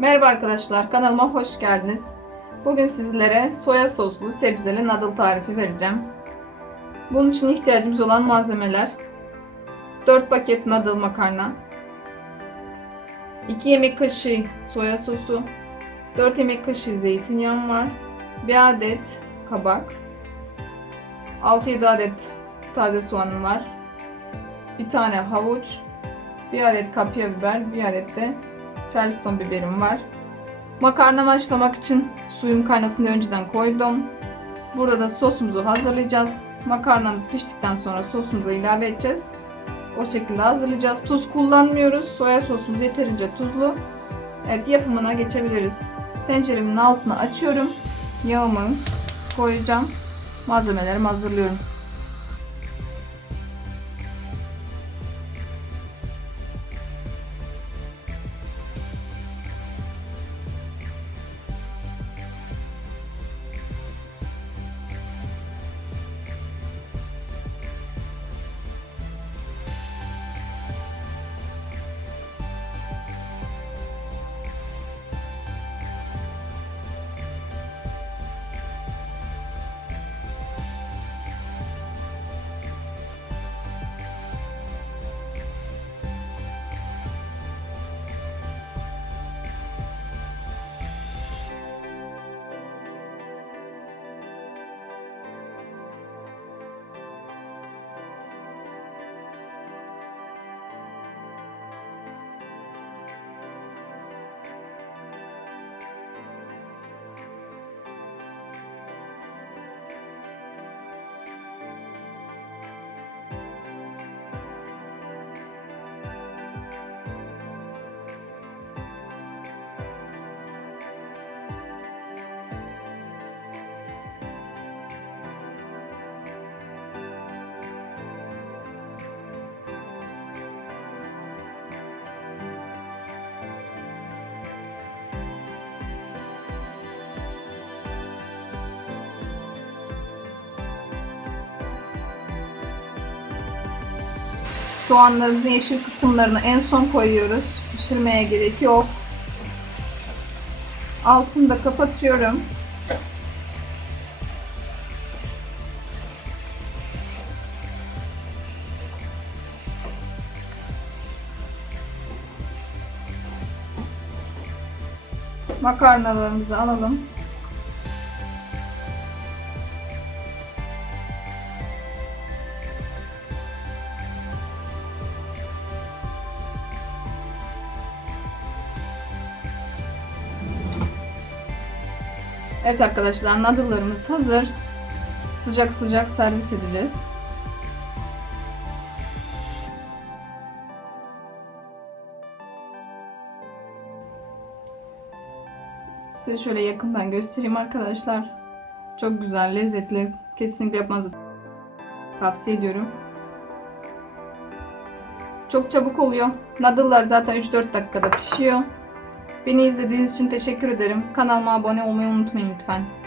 Merhaba arkadaşlar, kanalıma hoş geldiniz. Bugün sizlere soya soslu sebzeli noodle tarifi vereceğim. Bunun için ihtiyacımız olan malzemeler 4 paket noodle makarna 2 yemek kaşığı soya sosu 4 yemek kaşığı zeytinyağım var 1 adet kabak 6-7 adet taze soğanım var bir tane havuç 1 adet kapya biber 1 adet de Charleston biberim var. Makarna haşlamak için suyum kaynasın önceden koydum. Burada da sosumuzu hazırlayacağız. Makarnamız piştikten sonra sosumuzu ilave edeceğiz. O şekilde hazırlayacağız. Tuz kullanmıyoruz. Soya sosumuz yeterince tuzlu. Evet yapımına geçebiliriz. Tenceremin altını açıyorum. Yağımı koyacağım. Malzemelerimi hazırlıyorum. Soğanlarımızın yeşil kısımlarını en son koyuyoruz. Pişirmeye gerek yok. Altını da kapatıyorum. Makarnalarımızı alalım. Evet arkadaşlar noodle'larımız hazır. Sıcak sıcak servis edeceğiz. Size şöyle yakından göstereyim arkadaşlar. Çok güzel, lezzetli. Kesinlikle yapmanızı tavsiye ediyorum. Çok çabuk oluyor. Noodle'lar zaten 3-4 dakikada pişiyor. Beni izlediğiniz için teşekkür ederim. Kanalıma abone olmayı unutmayın lütfen.